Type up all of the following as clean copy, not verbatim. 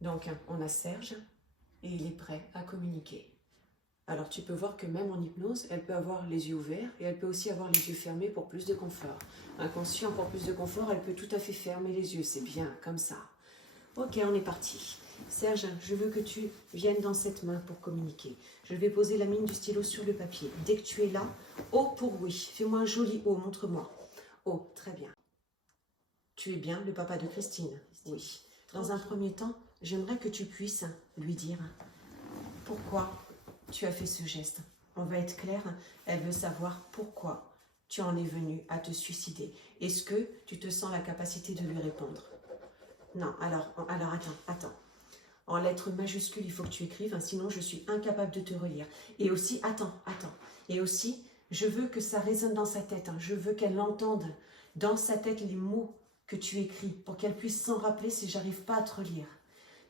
Donc, on a Serge et il est prêt à communiquer. Alors, tu peux voir que même en hypnose, elle peut avoir les yeux ouverts et elle peut aussi avoir les yeux fermés pour plus de confort. Inconscient, pour plus de confort, elle peut tout à fait fermer les yeux. C'est bien, comme ça. Ok, on est parti. Serge, je veux que tu viennes dans cette main pour communiquer. Je vais poser la mine du stylo sur le papier. Dès que tu es là, O pour oui. Fais-moi un joli O, montre-moi. O, très bien. Tu es bien le papa de Christine? Oui. Dans un premier temps, j'aimerais que tu puisses lui dire pourquoi tu as fait ce geste. On va être clair, elle veut savoir pourquoi tu en es venu à te suicider. Est-ce que tu te sens la capacité de lui répondre? Non, alors attends. En lettres majuscules, il faut que tu écrives, hein, sinon je suis incapable de te relire. Et aussi, attends. Et aussi, je veux que ça résonne dans sa tête. Hein, je veux qu'elle entende dans sa tête les mots que tu écris pour qu'elle puisse s'en rappeler si j'arrive pas à te relire.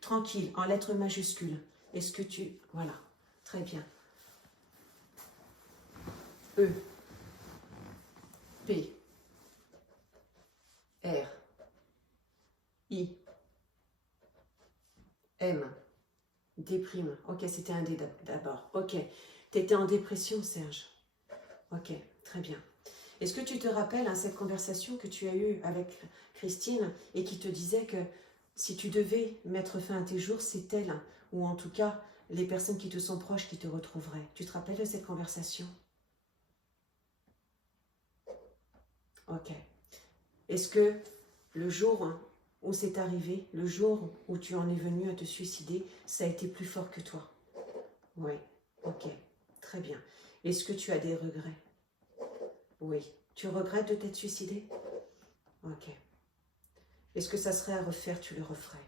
Tranquille, en lettres majuscules. Est-ce que tu... Voilà, très bien. E. P. R. I. M. Déprime. Ok, c'était un D d'abord. Ok. T'étais en dépression, Serge. Ok, très bien. Est-ce que tu te rappelles hein, cette conversation que tu as eue avec Christine et qui te disait que si tu devais mettre fin à tes jours, c'est elle, hein, ou en tout cas les personnes qui te sont proches qui te retrouveraient. Tu te rappelles de cette conversation? Ok. Est-ce que le jour hein, où c'est arrivé, le jour où tu en es venu à te suicider, ça a été plus fort que toi? Oui. Ok. Très bien. Est-ce que tu as des regrets? Oui. Tu regrettes de t'être suicidé? Ok. Est-ce que ça serait à refaire, tu le referais?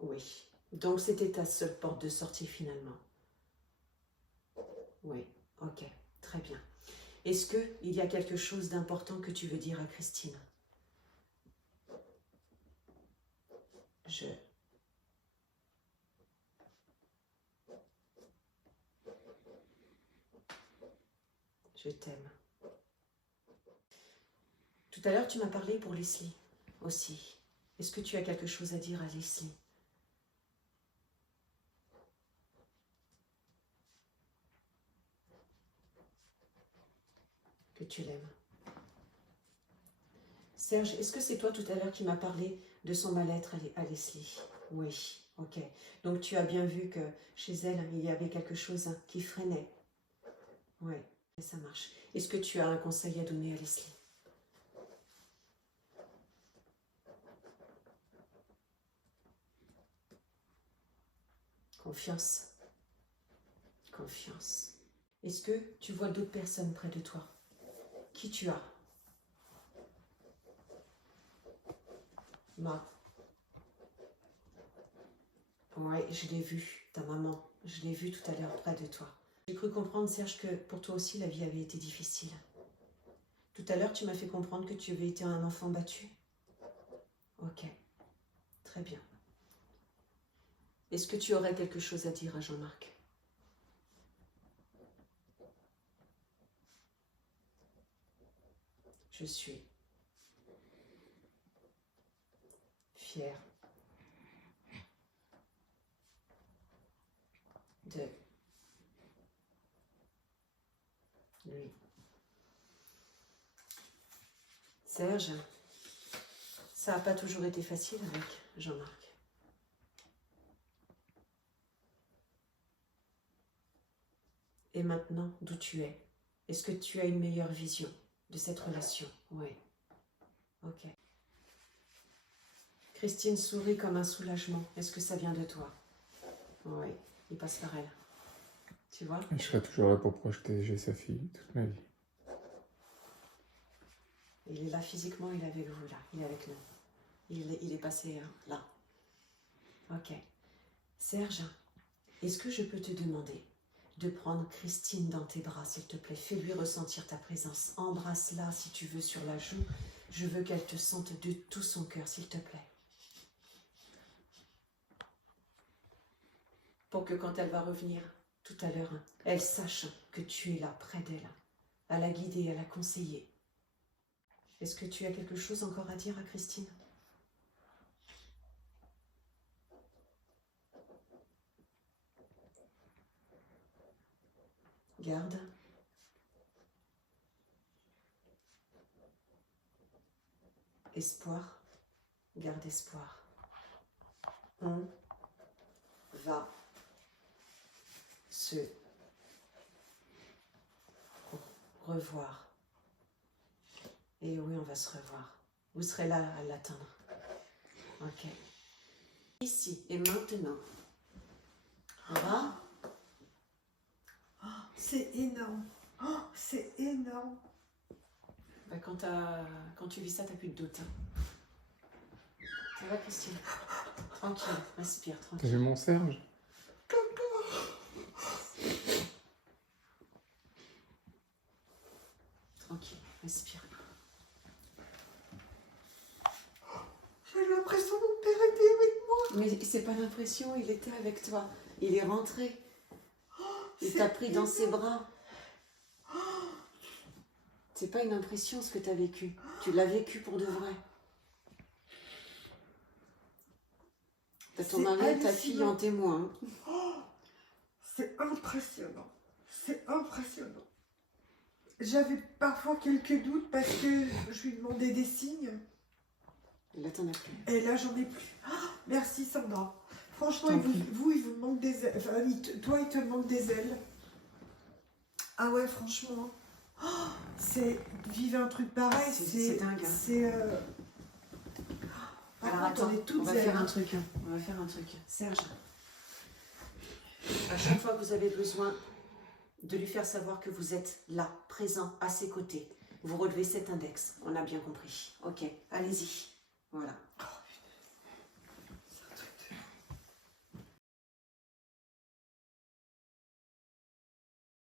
Oui. Donc c'était ta seule porte de sortie finalement? Oui. Ok. Très bien. Est-ce qu'il y a quelque chose d'important que tu veux dire à Christine? Je t'aime. Tout à l'heure, tu m'as parlé pour Leslie aussi. Est-ce que tu as quelque chose à dire à Leslie? Que tu l'aimes. Serge, est-ce que c'est toi tout à l'heure qui m'as parlé de son mal-être à Leslie? Oui, ok. Donc tu as bien vu que chez elle, il y avait quelque chose qui freinait. Oui, ça marche. Est-ce que tu as un conseil à donner à Leslie? Confiance. Confiance. Est-ce que tu vois d'autres personnes près de toi? Qui tu as? Ma. Ouais, je l'ai vu, ta maman. Je l'ai vue tout à l'heure près de toi. J'ai cru comprendre, Serge, que pour toi aussi, la vie avait été difficile. Tout à l'heure, tu m'as fait comprendre que tu avais été un enfant battu. Ok, très bien. Est-ce que tu aurais quelque chose à dire à Jean-Marc? Je suis fière de lui. Serge, ça n'a pas toujours été facile avec Jean-Marc. Et maintenant, d'où tu es? Est-ce que tu as une meilleure vision de cette relation? Oui. Ok. Christine sourit comme un soulagement. Est-ce que ça vient de toi? Oui, il passe par elle. Tu vois? Je serai toujours là pour protéger sa fille toute ma vie. Il est là physiquement, il est avec vous, là. Il est avec nous. Il est passé là. Ok. Serge, est-ce que je peux te demander de prendre Christine dans tes bras, s'il te plaît? Fais-lui ressentir ta présence. Embrasse-la, si tu veux, sur la joue. Je veux qu'elle te sente de tout son cœur, s'il te plaît. Pour que quand elle va revenir tout à l'heure, elle sache que tu es là, près d'elle, à la guider, à la conseiller. Est-ce que tu as quelque chose encore à dire à Christine? Garde. Espoir. Garde espoir. On va se revoir. Et oui, on va se revoir. Vous serez là à l'atteindre. Ok. Ici et maintenant. On va. Oh, c'est énorme. Oh, c'est énorme. Bah, quand tu vis ça, t'as plus de doute. Hein. Ça va, Christine? Tranquille, respire, T'as tranquille. vu mon Serge? Tranquille, respire. J'ai l'impression que mon père était avec moi. Mais c'est pas l'impression, il était avec toi. Il est rentré. Il c'est t'a pris dans ses énorme. bras. C'est pas une impression ce que t'as vécu. Tu l'as vécu pour de vrai. T'as ton C'est mari et ta hallucinant. fille en témoin. C'est impressionnant. C'est impressionnant. J'avais parfois quelques doutes parce que je lui demandais des signes. Là, t'en as plus. Et là, j'en ai plus. Ah, merci Sandra. Franchement, Tant il vous manque des ailes. Enfin, toi, il te manque des ailes. Ah ouais, franchement. Oh, c'est vivre un truc pareil. C'est dingue. Hein. C'est. Par Alors contre, attends, on est toutes on va ailes. faire un truc. Hein. On va faire un truc. Serge, à chaque fois que vous avez besoin de lui faire savoir que vous êtes là, présent, à ses côtés, vous relevez cet index. On a bien compris. Ok, allez-y. Voilà.